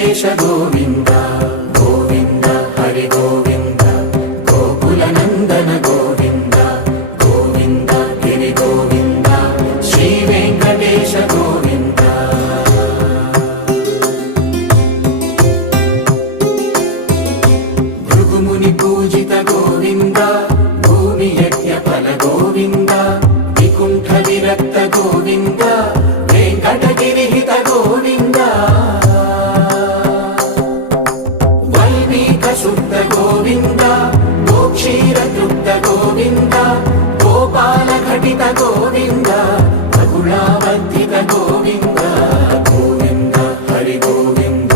వెంకటేశ గోవింద గోవింద హరి గోవింద గోకుల నందన గోవింద గోవింద గిరి గోవింద శ్రీ వెంకటేశ గోవింద భృగుముని పూజిత గోవింద భూమి యజ్ఞ ఫల గోవింద వికుంఠ విరక్త గోవింద వెంకటగిరి హిత గోవింద వల్మీక శుద్ధ గోవింద గోక్షీర తృప్త గోవింద గోపాల ఘటిత గోవింద